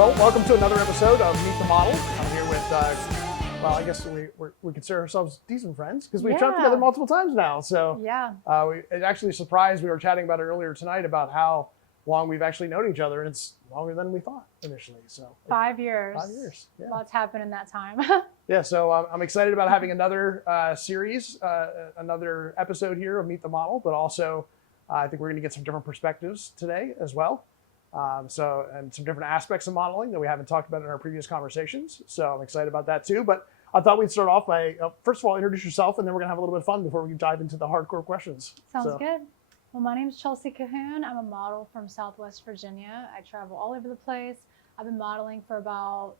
Well, welcome to another episode of Meet the Model. I'm here with, well, I guess we consider ourselves decent friends because we've talked together multiple times now. So it actually surprised. We were chatting about it earlier tonight about how long we've actually known each other, and it's longer than we thought initially. So 5 years. 5 years. Yeah. Lots happened in that time. Yeah. So I'm excited about having another series, another episode here of Meet the Model, but also I think we're going to get some different perspectives today as well. And some different aspects of modeling that we haven't talked about in our previous conversations. So I'm excited about that too. But I thought we'd start off by, first of all, introduce yourself, and then we're going to have a little bit of fun before we dive into the hardcore questions. Sounds good. Well, my name is Chelsie Cahoon. I'm a model from Southwest Virginia. I travel all over the place. I've been modeling for about,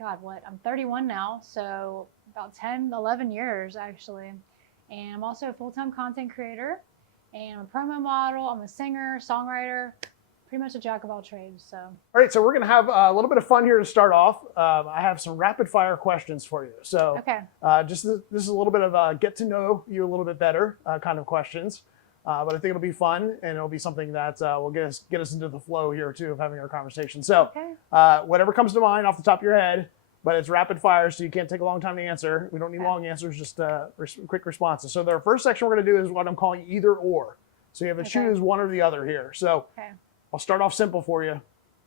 I'm 31 now, so about 10, 11 years actually. And I'm also a full-time content creator, and I'm a promo model. I'm a singer, songwriter, pretty much a jack of all trades. So. All right, so we're going to have a little bit of fun here to start off. I have some rapid fire questions for you. So this is a little bit of get to know you a little bit better kind of questions. But I think it'll be fun, and it'll be something that will get us into the flow here too of having our conversation. So whatever comes to mind off the top of your head, but it's rapid fire, so you can't take a long time to answer. We don't need long answers, just quick responses. So the first section we're going to do is what I'm calling either or. So you have to choose one or the other here. So I'll start off simple for you.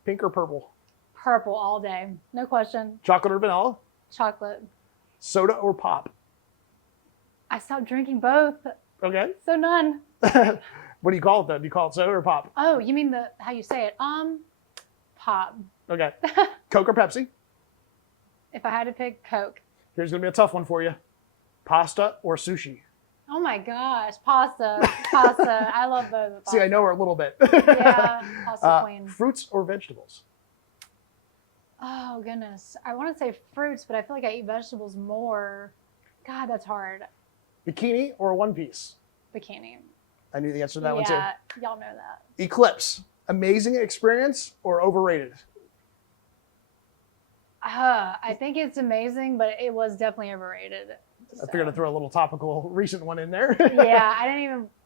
Pink or purple? Purple all day. No question. Chocolate or vanilla? Chocolate. Soda or pop? I stopped drinking both. Okay. So none. What do you call it though? Do you call it soda or pop? Oh, you mean how you say it? Pop. Okay. Coke or Pepsi? If I had to pick, Coke. Here's going to be a tough one for you. Pasta or sushi? Oh my gosh, pasta. Pasta. I love those. Pasta. See, I know her a little bit. Yeah, pasta queen. Fruits or vegetables? Oh goodness. I want to say fruits, but I feel like I eat vegetables more. God, that's hard. Bikini or one piece? Bikini. I knew the answer to that one too. Yeah, y'all know that. Eclipse. Amazing experience or overrated? I think it's amazing, but it was definitely overrated. I figured I'd throw a little topical recent one in there. Yeah,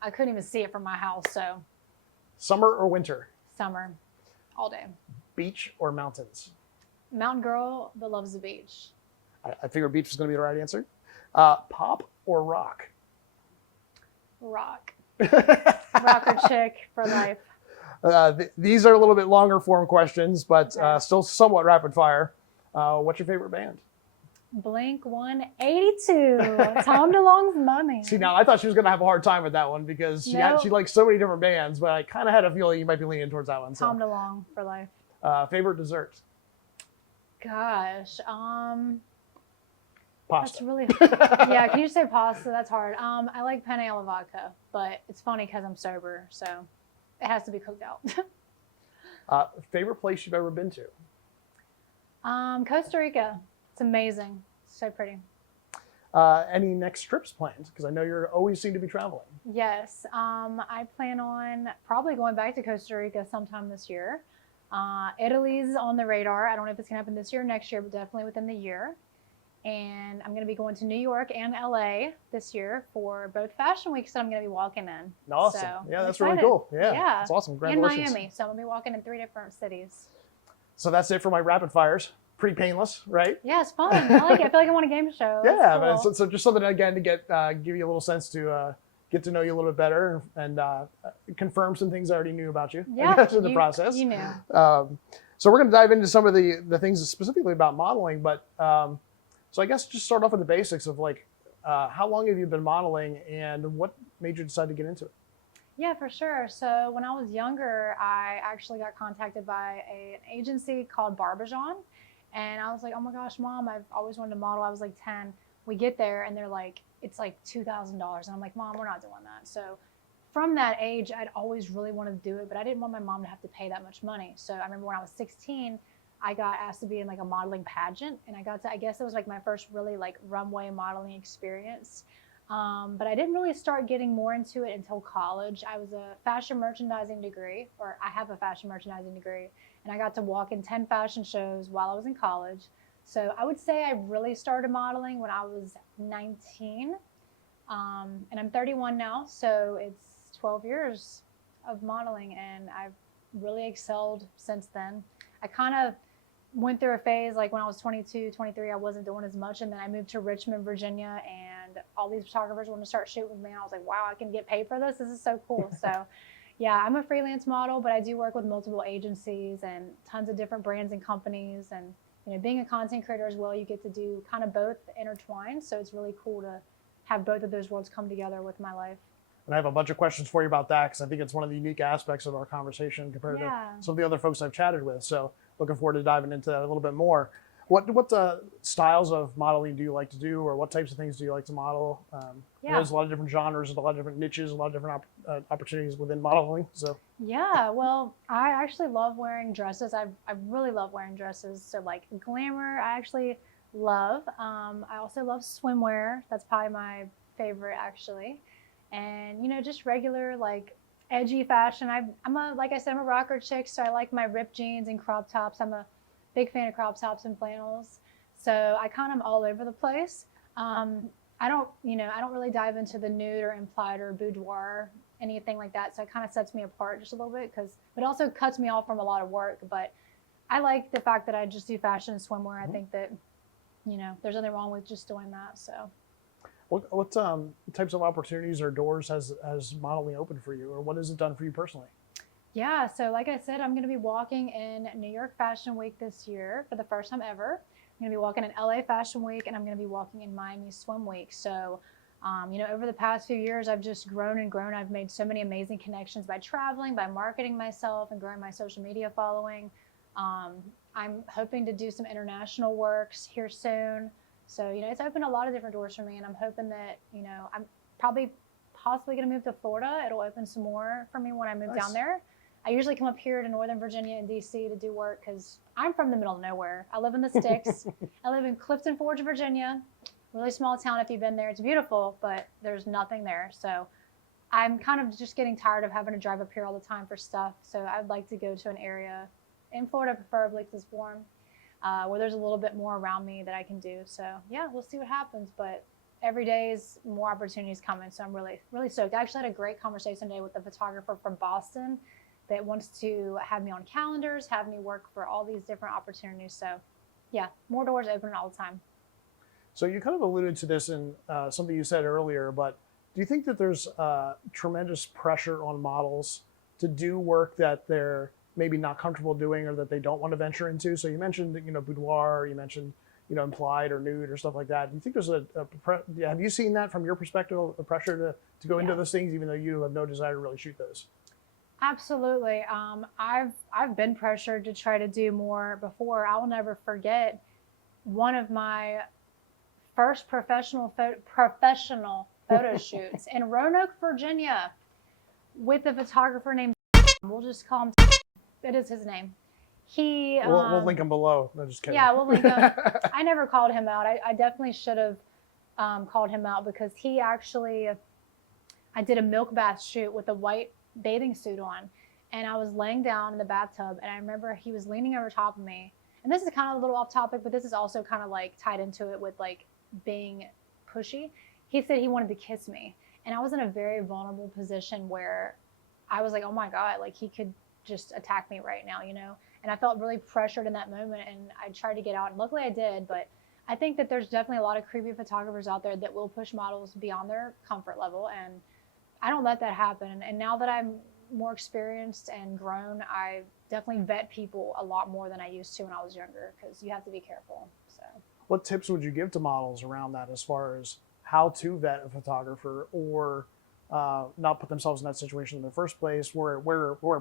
I couldn't even see it from my house, so. Summer or winter? Summer, all day. Beach or mountains? Mountain girl that loves the beach. I figured beach was going to be the right answer. Pop or rock? Rock. Rocker chick for life. These are a little bit longer form questions, but still somewhat rapid fire. What's your favorite band? Blink 182. Tom DeLonge's mommy. See, now I thought she was going to have a hard time with that one because she likes so many different bands, but I kind of had a feeling you might be leaning towards that one. Tom DeLonge for life. Favorite dessert? Gosh, pasta. That's really yeah. Can you say pasta? That's hard. I like penne alla vodka, but it's funny because I'm sober, so it has to be cooked out. Favorite place you've ever been to? Costa Rica. It's amazing. So pretty. Any next trips planned? Because I know you always seem to be traveling. Yes. I plan on probably going back to Costa Rica sometime this year. Italy's on the radar. I don't know if it's going to happen this year or next year, but definitely within the year. And I'm going to be going to New York and LA this year for both fashion weeks that I'm going to be walking in. Awesome. So yeah, that's really cool. Yeah. That's awesome. Congratulations. In Miami. So I'm going to be walking in 3 different cities. So that's it for my rapid fires. Pretty painless, right? Yeah, it's fun. I like it. I feel like I'm on a game show. Yeah, cool. But so just something again to give you a little sense to get to know you a little bit better and confirm some things I already knew about you. Yeah, in the process. You knew. So we're going to dive into some of the things specifically about modeling, but so I guess just start off with the basics of like how long have you been modeling and what made you decide to get into it? Yeah, for sure. So when I was younger, I actually got contacted by an agency called Barbizon. And I was like, oh my gosh, Mom, I've always wanted to model. I was like 10. We get there and they're like, it's like $2,000. And I'm like, Mom, we're not doing that. So from that age, I'd always really wanted to do it, but I didn't want my mom to have to pay that much money. So I remember when I was 16, I got asked to be in like a modeling pageant. And I guess it was like my first really like runway modeling experience. But I didn't really start getting more into it until college. I was a fashion merchandising degree, or I have a fashion merchandising degree. And I got to walk in 10 fashion shows while I was in college. So I would say I really started modeling when I was 19. And I'm 31 now, so it's 12 years of modeling, and I've really excelled since then. I kind of went through a phase like when I was 22, 23, I wasn't doing as much. And then I moved to Richmond, Virginia, and all these photographers wanted to start shooting with me. And I was like, wow, I can get paid for this. This is so cool. So yeah, I'm a freelance model, but I do work with multiple agencies and tons of different brands and companies. And, you know, being a content creator as well, you get to do kind of both intertwined. So it's really cool to have both of those worlds come together with my life. And I have a bunch of questions for you about that because I think it's one of the unique aspects of our conversation compared to some of the other folks I've chatted with. So looking forward to diving into that a little bit more. What styles of modeling do you like to do, or what types of things do you like to model? There's a lot of different genres, a lot of different niches, a lot of different opportunities within modeling. So yeah, well, I actually love wearing dresses. I really love wearing dresses. So like glamour, I actually love. I also love swimwear. That's probably my favorite actually. And, you know, just regular, like, edgy fashion. Like I said, I'm a rocker chick, so I like my ripped jeans and crop tops. I'm a big fan of crop tops and flannels. So I kind of am all over the place. I don't really dive into the nude or implied or boudoir, anything like that. So it kind of sets me apart just a little bit because it also cuts me off from a lot of work. But I like the fact that I just do fashion and swimwear. I think that, you know, there's nothing wrong with just doing that, so. What types of opportunities or doors has modeling opened for you, or what has it done for you personally? Yeah, so like I said, I'm going to be walking in New York Fashion Week this year for the first time ever. I'm going to be walking in LA Fashion Week, and I'm going to be walking in Miami Swim Week. So, you know, over the past few years, I've just grown and grown. I've made so many amazing connections by traveling, by marketing myself, and growing my social media following. I'm hoping to do some international works here soon. So, you know, it's opened a lot of different doors for me, and I'm hoping that, you know, I'm possibly going to move to Florida. It'll open some more for me when I move down there. I usually come up here to Northern Virginia and DC to do work because I'm from the middle of nowhere. I live in the sticks. I live in Clifton Forge, Virginia. Really small town if you've been there. It's beautiful, but there's nothing there. So I'm kind of just getting tired of having to drive up here all the time for stuff. So I'd like to go to an area in Florida, preferably because it's warm. Where there's a little bit more around me that I can do. So yeah, we'll see what happens, but every day is more opportunities coming. So I'm really, really stoked. I actually had a great conversation today with a photographer from Boston that wants to have me on calendars, have me work for all these different opportunities. So yeah, more doors opening all the time. So you kind of alluded to this in something you said earlier, but do you think that there's tremendous pressure on models to do work that they're maybe not comfortable doing or that they don't want to venture into? So you mentioned, you know, boudoir, you mentioned, you know, implied or nude or stuff like that. Do you think there's have you seen that from your perspective, the pressure to go into those things, even though you have no desire to really shoot those? Absolutely. I've been pressured to try to do more before. I will never forget one of my first professional photo shoots in Roanoke, Virginia with a photographer named, we'll just call him, that is his name. We'll link him below. No, just kidding. Yeah, we'll link him. I never called him out. I definitely should have called him out because he actually, I did a milk bath shoot with a white bathing suit on, and I was laying down in the bathtub, and I remember he was leaning over top of me. And this is kind of a little off topic, but this is also kind of like tied into it with like being pushy. He said he wanted to kiss me, and I was in a very vulnerable position where I was like, oh my God, like he could just attack me right now, you know? And I felt really pressured in that moment, and I tried to get out, and luckily I did. But I think that there's definitely a lot of creepy photographers out there that will push models beyond their comfort level, and I don't let that happen. And now that I'm more experienced and grown, I definitely vet people a lot more than I used to when I was younger, because you have to be careful. So, what tips would you give to models around that as far as how to vet a photographer or not put themselves in that situation in the first place where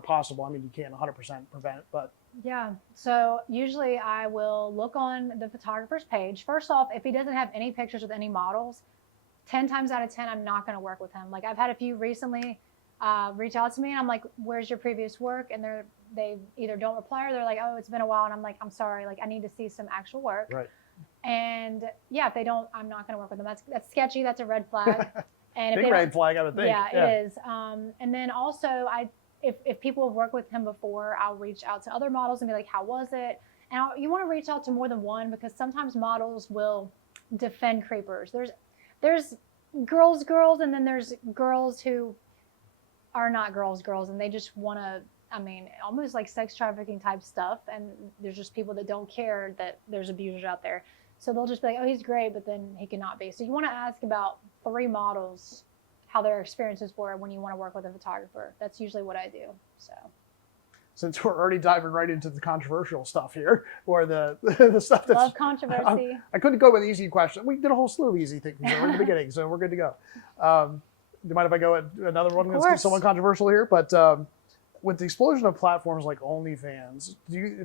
possible? I mean, you can't 100% prevent it, but. Yeah, so usually I will look on the photographer's page. First off, if he doesn't have any pictures with any models, 10 times out of 10, I'm not going to work with him. Like I've had a few recently reach out to me, and I'm like, where's your previous work? And they either don't reply or they're like, oh, it's been a while. And I'm like, I'm sorry, like I need to see some actual work. Right. And yeah, if they don't, I'm not going to work with them. That's sketchy. That's a red flag. And big red flag, I would think. Yeah, it is. And then also if people have worked with him before, I'll reach out to other models and be like, how was it? And you want to reach out to more than one, because sometimes models will defend creepers. There's girls, and then there's girls who are not girls, and they just want to I mean, almost like sex trafficking type stuff. And there's just people that don't care that there's abusers out there. So they'll just be like, oh, he's great, but then he cannot be. So you want to ask about 3 models, how their experiences were when you want to work with a photographer. That's usually what I do. So. Since we're already diving right into the controversial stuff here, or the stuff that's... Love controversy. I couldn't go with easy questions. We did a whole slew of easy things in the beginning, so we're good to go. Do you mind if I go at another one that's somewhat controversial here? But with the explosion of platforms like OnlyFans,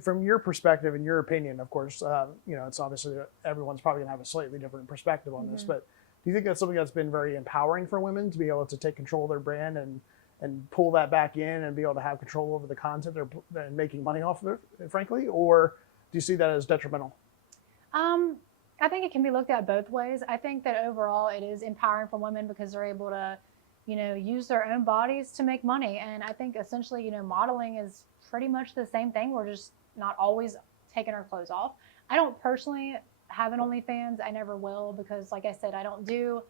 from your perspective, in your opinion, of course, it's obviously everyone's probably going to have a slightly different perspective on this, but do you think that's something that's been very empowering for women to be able to take control of their brand and pull that back in and be able to have control over the content they're making money off of it, frankly? Or do you see that as detrimental? I think it can be looked at both ways. I think that overall it is empowering for women because they're able to, use their own bodies to make money. And I think essentially, modeling is pretty much the same thing. We're just not always taking our clothes off. I don't personally have an OnlyFans. I never will because, like I said, I don't do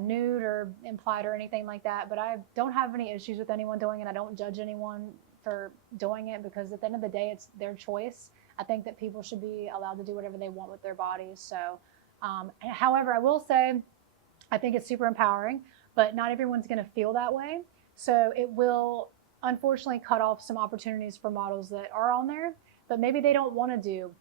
nude or implied or anything like that, but I don't have any issues with anyone doing it. I don't judge anyone for doing it because at the end of the day, it's their choice. I think that people should be allowed to do whatever they want with their bodies. So, however, I will say, I think it's super empowering, but not everyone's going to feel that way. So it will unfortunately cut off some opportunities for models that are on there, but maybe they don't want to do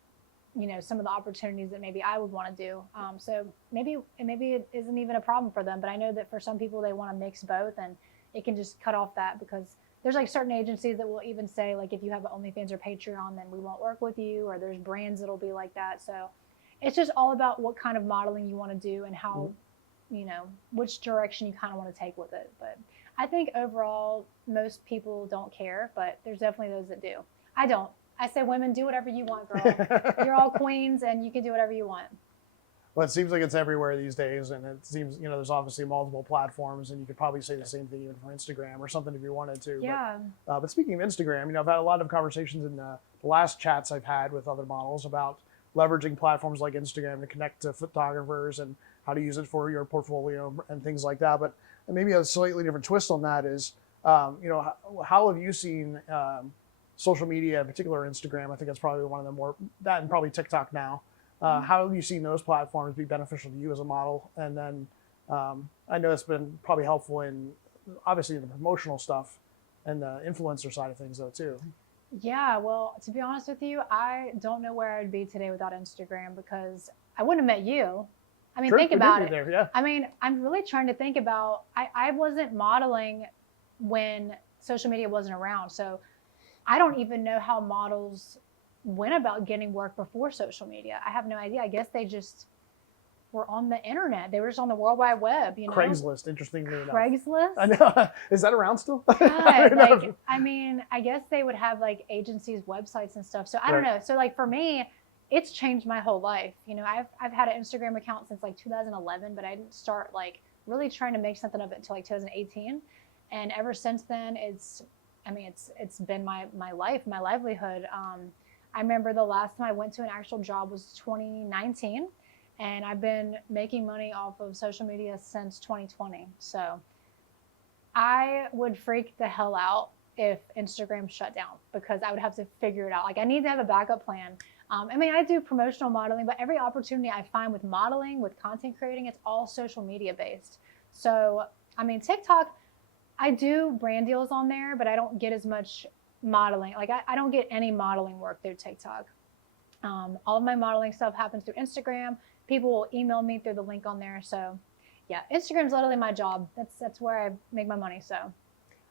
some of the opportunities that maybe I would want to do. So maybe it isn't even a problem for them, but I know that for some people, they want to mix both and it can just cut off that because there's like certain agencies that will even say like, if you have an OnlyFans or Patreon, then we won't work with you, or there's brands that'll be like that. So it's just all about what kind of modeling you want to do and how, which direction you kind of want to take with it. But I think overall, most people don't care, but there's definitely those that do. I don't. I say, women, do whatever you want, girl. You're all queens, and you can do whatever you want. Well, it seems like it's everywhere these days, and it seems, there's obviously multiple platforms, and you could probably say the same thing even for Instagram or something if you wanted to. Yeah. But speaking of Instagram, I've had a lot of conversations in the last chats I've had with other models about leveraging platforms like Instagram to connect to photographers and how to use it for your portfolio and things like that. But maybe a slightly different twist on that is, how have you seen social media, in particular Instagram? I think that's probably one of the more, that and probably TikTok now. How have you seen those platforms be beneficial to you as a model? And then I know it's been probably helpful in, obviously, the promotional stuff and the influencer side of things, though, too. Yeah, well, to be honest with you, I don't know where I'd be today without Instagram because I wouldn't have met you. I mean, think about it. There, yeah. I mean, I'm really trying to think about, I wasn't modeling when social media wasn't around. So I don't even know how models went about getting work before social media. I have no idea. I guess they just were on the internet. They were just on the World Wide Web, Craigslist, interestingly enough. Craigslist? I know. Is that around still? God, I guess they would have like agencies' websites and stuff. So I don't know. So like for me, it's changed my whole life. I've had an Instagram account since like 2011, but I didn't start like really trying to make something of it until like 2018. And ever since then, it's been my life, my livelihood. I remember the last time I went to an actual job was 2019, and I've been making money off of social media since 2020. So I would freak the hell out if Instagram shut down because I would have to figure it out. Like I need to have a backup plan. I do promotional modeling, but every opportunity I find with modeling, with content creating, it's all social media based. So, TikTok, I do brand deals on there, but I don't get as much modeling. Like I don't get any modeling work through TikTok. All of my modeling stuff happens through Instagram. People will email me through the link on there. So yeah, Instagram's literally my job. That's where I make my money. So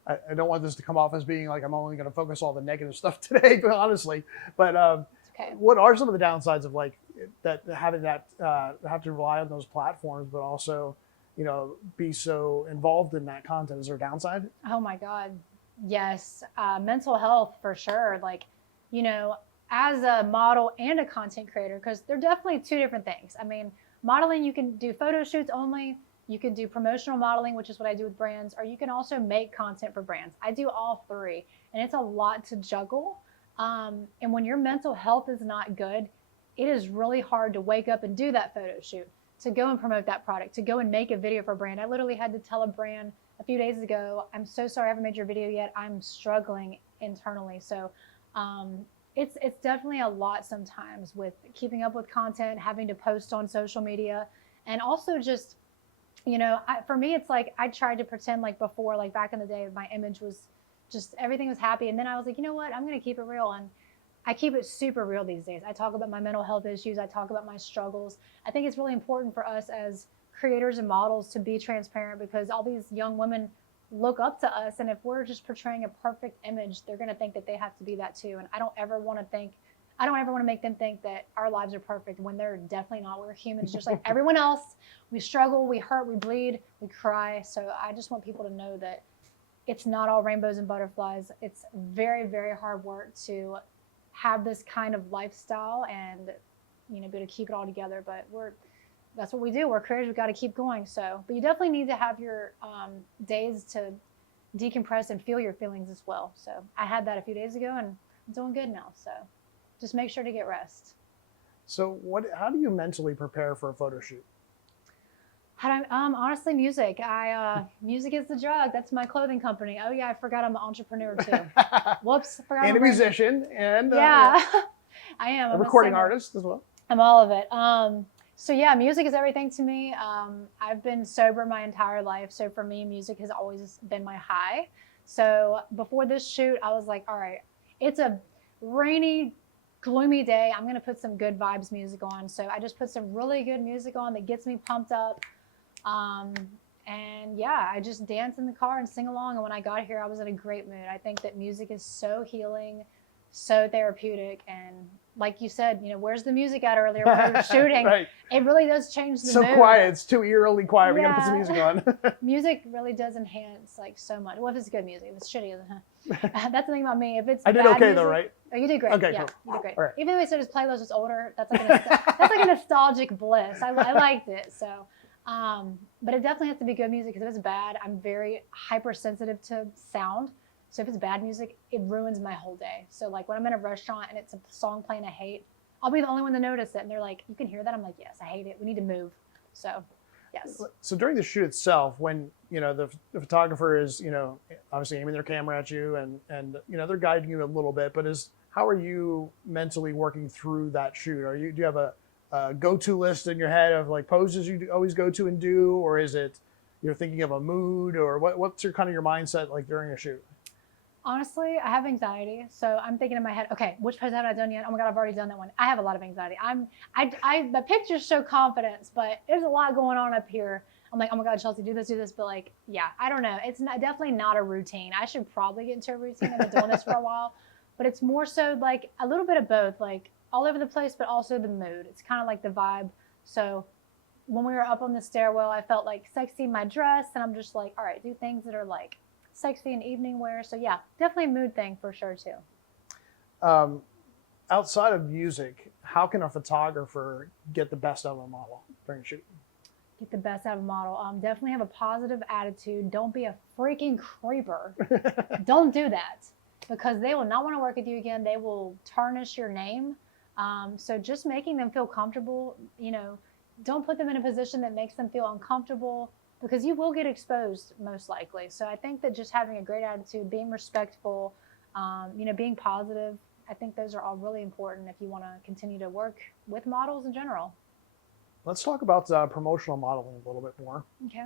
I don't want this to come off as being like I'm only going to focus all the negative stuff today, honestly. But okay. What are some of the downsides of like that having that have to rely on those platforms, but also be so involved in that content? Is there a downside? Oh my God. Yes. Mental health for sure. Like, as a model and a content creator, because they're definitely two different things. Modeling, you can do photo shoots only. You can do promotional modeling, which is what I do with brands, or you can also make content for brands. I do all three, and it's a lot to juggle. And when your mental health is not good, it is really hard to wake up and do that photo shoot, to go and promote that product, to go and make a video for a brand. I literally had to tell a brand a few days ago, I'm so sorry I haven't made your video yet. I'm struggling internally. So it's definitely a lot sometimes with keeping up with content, having to post on social media, and also just, for me, it's like I tried to pretend like before, like back in the day, my image was just everything was happy. And then I was like, you know what, I'm going to keep it real. And I keep it super real these days. I talk about my mental health issues. I talk about my struggles. I think it's really important for us as creators and models to be transparent, because all these young women look up to us. And if we're just portraying a perfect image, they're going to think that they have to be that too. And I don't ever want to make them think that our lives are perfect when they're definitely not. We're humans just like everyone else. We struggle, we hurt, we bleed, we cry. So I just want people to know that it's not all rainbows and butterflies. It's very, very hard work to have this kind of lifestyle and, be able to keep it all together. But that's what we do. We're creators. We've got to keep going. So, but you definitely need to have your days to decompress and feel your feelings as well. So I had that a few days ago, and I'm doing good now. So just make sure to get rest. So how do you mentally prepare for a photo shoot? Honestly, music. Music is the drug. That's my clothing company. Oh yeah, I forgot I'm an entrepreneur too. Whoops, forgot. And a musician, and yeah, I am. A recording artist as well. I'm all of it. So yeah, music is everything to me. I've been sober my entire life, so for me, music has always been my high. So before this shoot, I was like, all right, it's a rainy, gloomy day. I'm gonna put some good vibes music on. So I just put some really good music on that gets me pumped up. And yeah, I just dance in the car and sing along. And when I got here, I was in a great mood. I think that music is so healing, so therapeutic. And like you said, where's the music at earlier when we were shooting? Right. It really does change the mood. So quiet. It's too eerily quiet. Yeah. We got to put some music on. Music really does enhance like so much. Well, if it's good music, if it's shitty, that's the thing about me. If it's I did bad okay music, though, right? Oh, you did great. Okay, yeah, cool. You did great. Right. Even though we said his playlist was older, that's like a nostalgic bliss. I liked it. So, but it definitely has to be good music, because if it's bad, I'm very hypersensitive to sound. So if it's bad music, it ruins my whole day. So like when I'm in a restaurant and it's a song playing I hate, I'll be the only one to notice it. And they're like, you can hear that? I'm like, yes, I hate it. We need to move. So, yes. So during the shoot itself, when, the photographer is, obviously aiming their camera at you and they're guiding you a little bit, but how are you mentally working through that shoot? Do you have a go-to list in your head of like poses you always go to and do, or is it you're thinking of a mood, or what's your mindset like during a shoot? Honestly, I have anxiety, so I'm thinking in my head, okay, which pose haven't I done yet? Oh my God, I've already done that one. I have a lot of anxiety. The pictures show confidence, but there's a lot going on up here. I'm like, oh my God, Chelsie, do this. But like, yeah, I don't know. It's definitely not a routine. I should probably get into a routine. I've been doing this for a while, but it's more so like a little bit of both, like all over the place, but also the mood. It's kind of like the vibe. So when we were up on the stairwell, I felt like sexy in my dress, and I'm just like, all right, do things that are like sexy in evening wear. So yeah, definitely a mood thing for sure too. Outside of music, how can a photographer get the best out of a model during a shoot? Get the best out of a model. Definitely have a positive attitude. Don't be a freaking creeper. Don't do that, because they will not want to work with you again. They will tarnish your name. So just making them feel comfortable, don't put them in a position that makes them feel uncomfortable, because you will get exposed most likely. So I think that just having a great attitude, being respectful, being positive, I think those are all really important if you want to continue to work with models in general. Let's talk about promotional modeling a little bit more. Okay.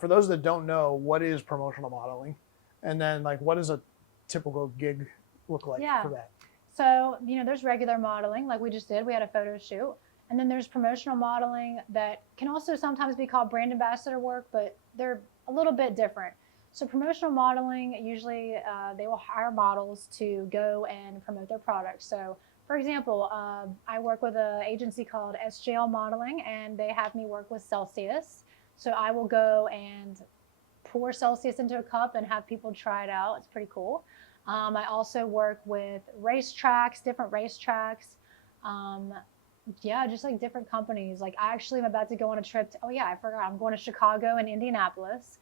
For those that don't know, what is promotional modeling? And then like, what does a typical gig look like for that? So, there's regular modeling like we just did. We had a photo shoot. And then there's promotional modeling that can also sometimes be called brand ambassador work, but they're a little bit different. So promotional modeling, usually they will hire models to go and promote their products. So for example, I work with an agency called SJL Modeling, and they have me work with Celsius. So I will go and pour Celsius into a cup and have people try it out. It's pretty cool. I also work with racetracks, different racetracks. Yeah, just like different companies. Like I actually am about to go on a trip to, I forgot. I'm going to Chicago and Indianapolis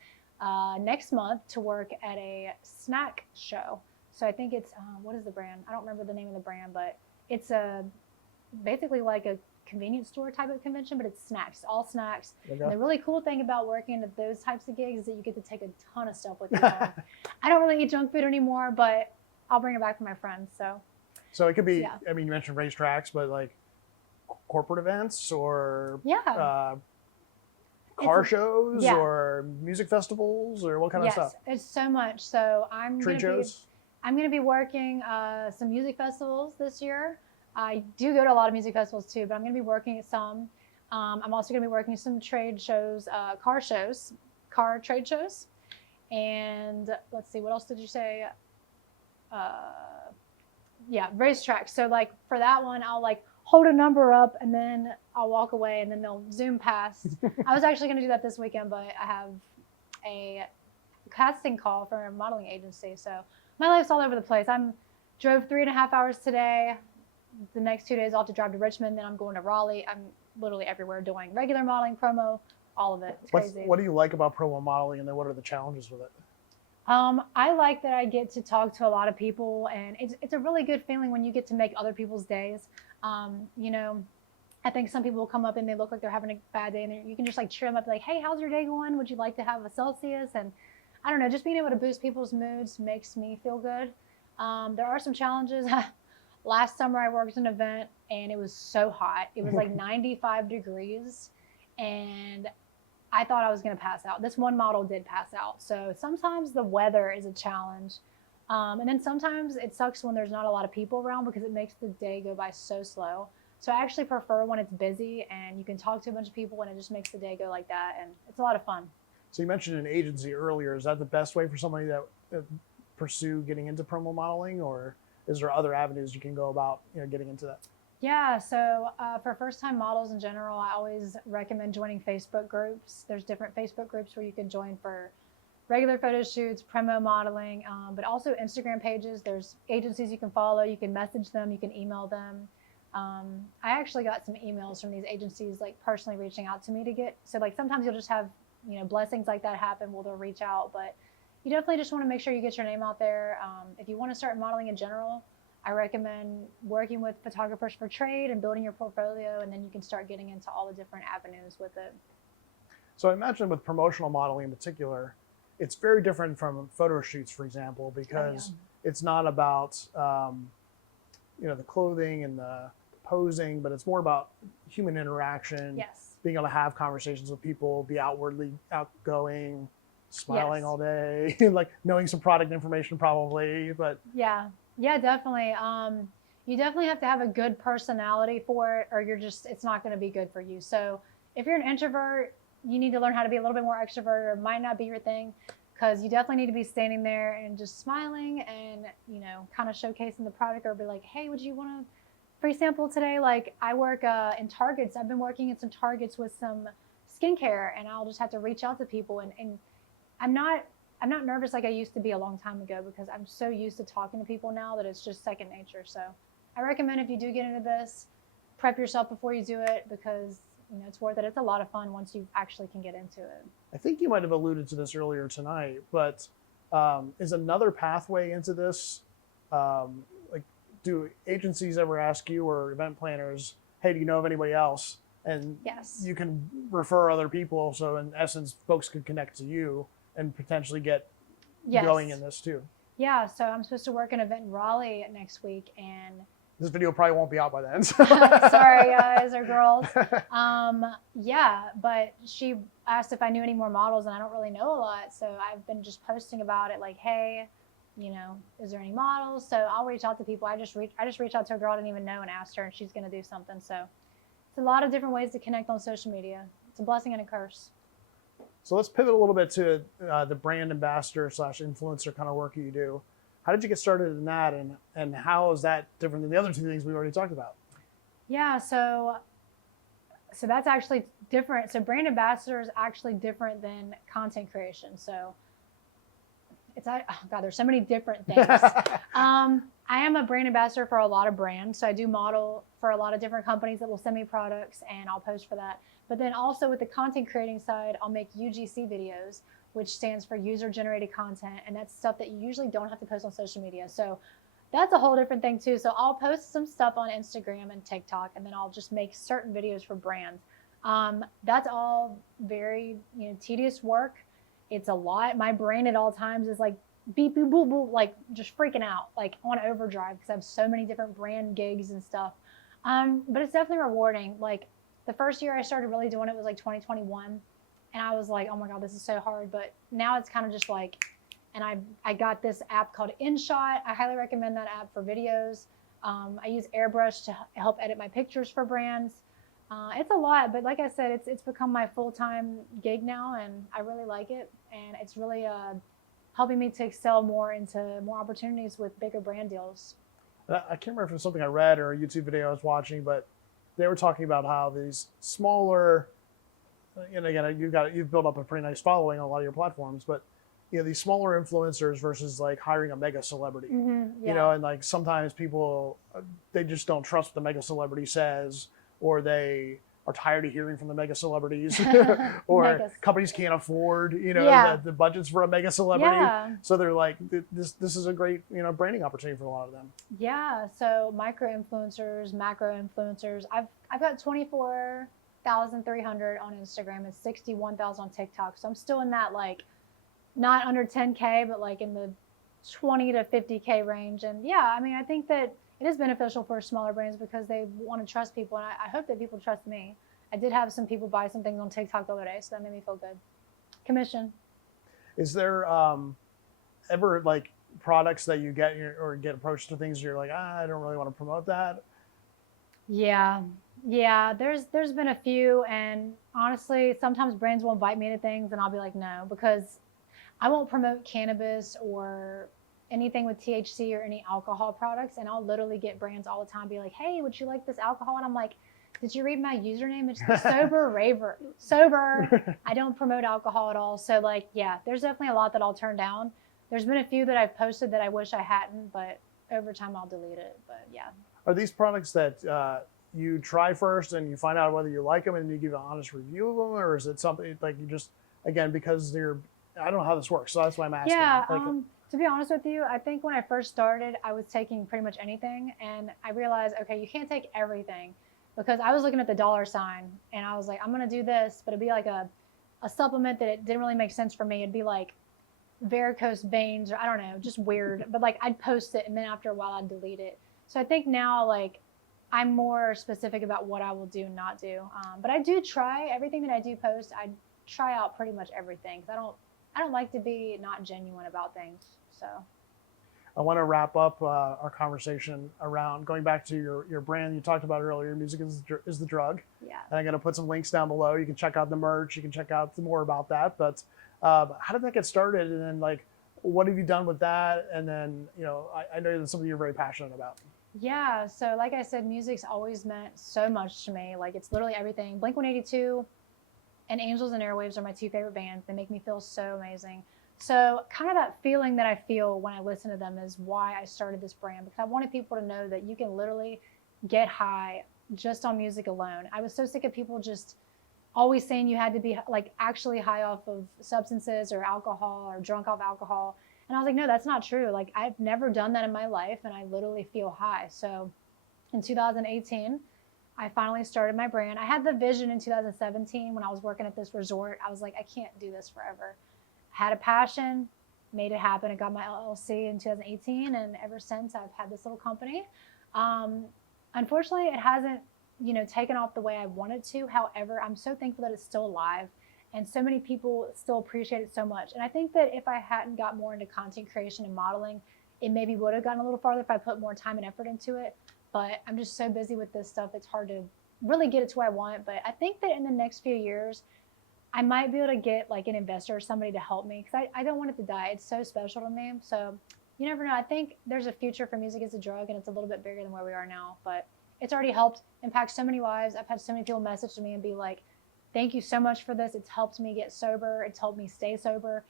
next month to work at a snack show. So I think it's, what is the brand? I don't remember the name of the brand, but it's basically like a convenience store type of convention, but it's snacks, all snacks. Okay. And the really cool thing about working at those types of gigs is that you get to take a ton of stuff with you home. I don't really eat junk food anymore, but I'll bring it back for my friends. So it could be, I mean, you mentioned racetracks, but like corporate events or car shows or music festivals or what kind of stuff? Yes, it's so much. So I'm trade shows. I'm going to be working some music festivals this year. I do go to a lot of music festivals too, but I'm going to be working at some. I'm also going to be working some trade shows, car trade shows. And let's see, what else did you say? Racetracks. So like for that one, I'll like hold a number up and then I'll walk away and then they'll zoom past. I was actually going to do that this weekend, but I have a casting call for a modeling agency. So my life's all over the place. Drove 3.5 hours today. The next 2 days I'll have to drive to Richmond. Then I'm going to Raleigh. I'm literally everywhere doing regular modeling, promo, all of it. It's crazy. What do you like about promo modeling, and then what are the challenges with it? I like that I get to talk to a lot of people, and it's a really good feeling when you get to make other people's days. You know, I think some people will come up and they look like they're having a bad day, and you can just like cheer them up, like, hey, how's your day going? Would you like to have a Celsius? And I don't know, just being able to boost people's moods makes me feel good. There are some challenges. Last summer I worked an event and it was so hot. It was like 95 degrees and I thought I was going to pass out. This one model did pass out. So sometimes the weather is a challenge. And then sometimes it sucks when there's not a lot of people around because it makes the day go by so slow. So I actually prefer when it's busy and you can talk to a bunch of people and it just makes the day go like that. And it's a lot of fun. So you mentioned an agency earlier. Is that the best way for somebody that pursue getting into promo modeling, or is there other avenues you can go about, getting into that? Yeah, so for first-time models in general, I always recommend joining Facebook groups. There's different Facebook groups where you can join for regular photo shoots, promo modeling, but also Instagram pages. There's agencies you can follow. You can message them. You can email them. I actually got some emails from these agencies, like personally reaching out to me to get. So like sometimes you'll just have, blessings like that happen where they'll reach out, but you definitely just want to make sure you get your name out there. If you want to start modeling in general, I recommend working with photographers for trade and building your portfolio, and then you can start getting into all the different avenues with it. So I imagine with promotional modeling in particular, it's very different from photo shoots, for example, because it's not about the clothing and the posing, but it's more about human interaction, being able to have conversations with people, be outwardly outgoing, smiling all day, like knowing some product information probably, but yeah, definitely. You definitely have to have a good personality for it, or it's not going to be good for you. So if you're an introvert, you need to learn how to be a little bit more extroverted, or it might not be your thing, because you definitely need to be standing there and just smiling and, kind of showcasing the product, or be like, hey, would you want a free sample today? Like I work in Targets. I've been working in some Targets with some skincare, and I'll just have to reach out to people, and I'm not nervous like I used to be a long time ago, because I'm so used to talking to people now that it's just second nature. So I recommend if you do get into this, prep yourself before you do it, because it's worth it. It's a lot of fun once you actually can get into it. I think you might have alluded to this earlier tonight, but is another pathway into this, like do agencies ever ask you, or event planners, hey, do you know of anybody else? And you can refer other people. So in essence, folks could connect to you and potentially get going in this too. Yeah, so I'm supposed to work an event in Raleigh next week, and this video probably won't be out by then. So. Sorry guys or girls. But she asked if I knew any more models, and I don't really know a lot. So I've been just posting about it, like, hey, is there any models? So I'll reach out to people. I just reached out to a girl I didn't even know and asked her, and she's gonna do something. So it's a lot of different ways to connect on social media. It's a blessing and a curse. So let's pivot a little bit to the brand ambassador / influencer kind of work you do. How did you get started in that, and how is that different than the other two things we already talked about? Yeah, so that's actually different. So brand ambassador is actually different than content creation. So there's so many different things. I am a brand ambassador for a lot of brands. So I do model for a lot of different companies that will send me products, and I'll post for that. But then also with the content creating side, I'll make UGC videos, which stands for user generated content. And that's stuff that you usually don't have to post on social media. So That's a whole different thing too. So I'll post some stuff on Instagram and TikTok, and then I'll just make certain videos for brands. That's all very, tedious work. It's a lot. My brain at all times is like beep, boop, boop, boop, like just freaking out, like on overdrive because I have so many different brand gigs and stuff. But it's definitely rewarding. Like the first year I started really doing it was like 2021. And I was like, oh my God, this is so hard. But now it's kind of just like, and I got this app called InShot. I highly recommend that app for videos. I use Airbrush to help edit my pictures for brands. It's a lot, but like I said, it's become my full-time gig now, and I really like it. And it's really helping me to excel more into more opportunities with bigger brand deals. I can't remember if it was something I read or a YouTube video I was watching, but they were talking about how these smaller, and again, you've built up a pretty nice following on a lot of your platforms, but these smaller influencers versus like hiring a mega celebrity, and like sometimes people, they just don't trust what the mega celebrity says, or they are tired of hearing from the mega celebrities, or companies can't afford, the budgets for a mega celebrity. Yeah. So they're like, this is a great, branding opportunity for a lot of them. Yeah. So micro influencers, macro influencers. I've got 24,300 on Instagram and 61,000 on TikTok. So I'm still in that like not under 10K, but like in the 20 to 50K range. And yeah, I mean, I think that it is beneficial for smaller brands because they want to trust people. And I hope that people trust me. I did have some people buy some things on TikTok the other day, so that made me feel good. Commission. Is there ever like products that you get or get approached to things you're like, I don't really want to promote that? Yeah. There's been a few, and honestly, sometimes brands will invite me to things, and I'll be like, no, because I won't promote cannabis or anything with THC or any alcohol products. And I'll literally get brands all the time be like, hey, would you like this alcohol? And I'm like, did you read my username? It's the sober raver. Sober. I don't promote alcohol at all. So like, yeah, there's definitely a lot that I'll turn down. There's been a few that I've posted that I wish I hadn't, but over time I'll delete it. But yeah. Are these products that you try first and you find out whether you like them and you give an honest review of them? Or is it something like you just, again, because I don't know how this works, so that's why I'm asking. Yeah, to be honest with you, I think when I first started, I was taking pretty much anything, and I realized, okay, you can't take everything, because I was looking at the dollar sign, and I was like, I'm gonna do this, but it'd be like a supplement that it didn't really make sense for me. It'd be like varicose veins, or I don't know, just weird. But like I'd post it, and then after a while I'd delete it. So I think now like I'm more specific about what I will do and not do. But I do try everything that I do post. I try out pretty much everything, because I don't like to be not genuine about things. So I want to wrap up our conversation around going back to your brand. You talked about earlier, music is the drug. Yeah. And I'm going to put some links down below. You can check out the merch. You can check out more about that. But how did that get started? And then like, what have you done with that? And then, I know that's something you're very passionate about. Yeah. So like I said, music's always meant so much to me. Like it's literally everything. Blink-182 and Angels and Airwaves are my two favorite bands. They make me feel so amazing. So kind of that feeling that I feel when I listen to them is why I started this brand, because I wanted people to know that you can literally get high just on music alone. I was so sick of people just always saying you had to be like actually high off of substances or alcohol or drunk off alcohol. And I was like, no, that's not true. Like I've never done that in my life, and I literally feel high. So in 2018, I finally started my brand. I had the vision in 2017 when I was working at this resort. I was like, I can't do this forever. Had a passion, made it happen. I got my LLC in 2018, and ever since I've had this little company. Unfortunately, it hasn't, taken off the way I wanted to. However, I'm so thankful that it's still alive, and so many people still appreciate it so much. And I think that if I hadn't got more into content creation and modeling, it maybe would have gotten a little farther if I put more time and effort into it. But I'm just so busy with this stuff, it's hard to really get it to where I want. But I think that in the next few years, I might be able to get like an investor or somebody to help me, because I don't want it to die. It's so special to me. So you never know. I think there's a future for music as a drug, and it's a little bit bigger than where we are now. But it's already helped impact so many lives. I've had so many people message me and be like, thank you so much for this. It's helped me get sober. It's helped me stay sober.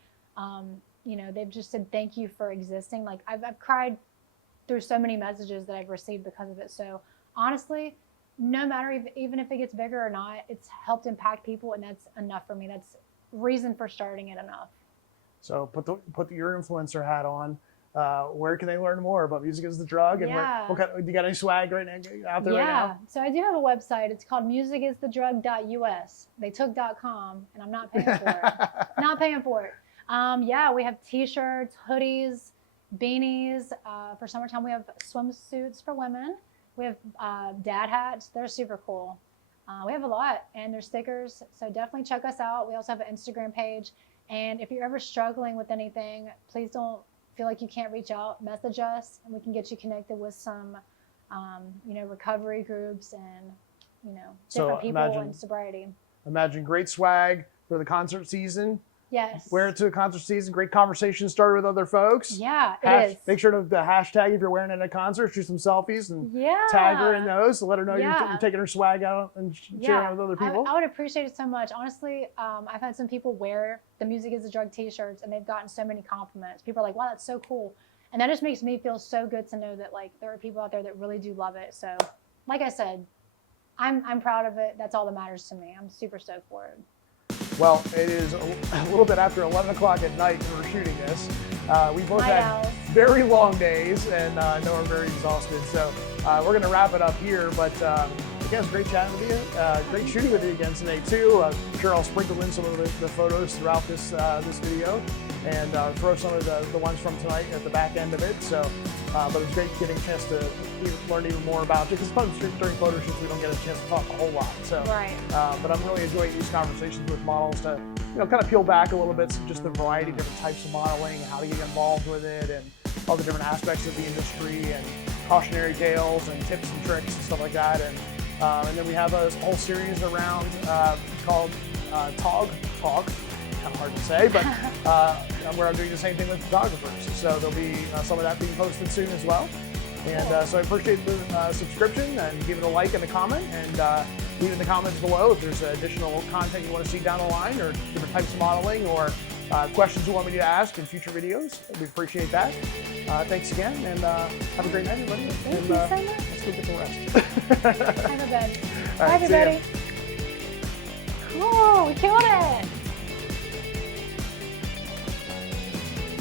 They've just said thank you for existing. Like I've cried through so many messages that I've received because of it. So honestly, no matter even if it gets bigger or not, it's helped impact people, and that's enough for me. That's reason for starting it enough. So put your influencer hat on. where can they learn more about Music is the Drug? And do you got any swag out there right now? Yeah, so I do have a website. It's called musicisthedrug.us. They took .com, and I'm not paying for it. Not paying for it. Yeah, we have t-shirts, hoodies, beanies. For summertime, we have swimsuits for women. We have dad hats. They're super cool. We have a lot, and there's stickers, so definitely check us out. We also have an Instagram page, and if you're ever struggling with anything, please don't feel like you can't reach out. Message us, and we can get you connected with some, recovery groups and, different people in sobriety. Imagine great swag for the concert season. Yes. Wear it to the concert season. Great conversation started with other folks. Yeah, it is. Make sure to the hashtag if you're wearing it at a concert. Shoot some selfies and tag her in those to let her know you're taking her swag out and sharing it with other people. I would appreciate it so much. Honestly, I've had some people wear the Music is the Drug t-shirts and they've gotten so many compliments. People are like, wow, that's so cool. And that just makes me feel so good to know that like there are people out there that really do love it. So like I said, I'm proud of it. That's all that matters to me. I'm super stoked for it. Well, it is a little bit after 11 o'clock at night when we're shooting this. We both had very long days and I know we're very exhausted. So we're going to wrap it up here. But again, it's great chatting with you. Great shooting with you again today too. I'm sure I'll sprinkle in some of the photos throughout this video and throw some of the ones from tonight at the back end of it. So, but it's great getting a chance to learn even more about you because sometimes during photo shoots we don't get a chance to talk a whole lot. So, but I'm really enjoying these conversations with models to kind of peel back a little bit, so just the variety of different types of modeling and how to get involved with it and all the different aspects of the industry and cautionary tales and tips and tricks and stuff like that. And then we have a whole series around called Talk. Kind of hard to say, but where I'm doing the same thing with photographers. So there'll be some of that being posted soon as well. And so I appreciate the subscription and give it a like and a comment and leave in the comments below if there's additional content you want to see down the line or different types of modeling or questions you want me to ask in future videos. We appreciate that. Thanks again and have a great night, everybody. Thank you so much. Let's go get the rest. Have a bed. All right, bye, everybody. Cool, we killed it.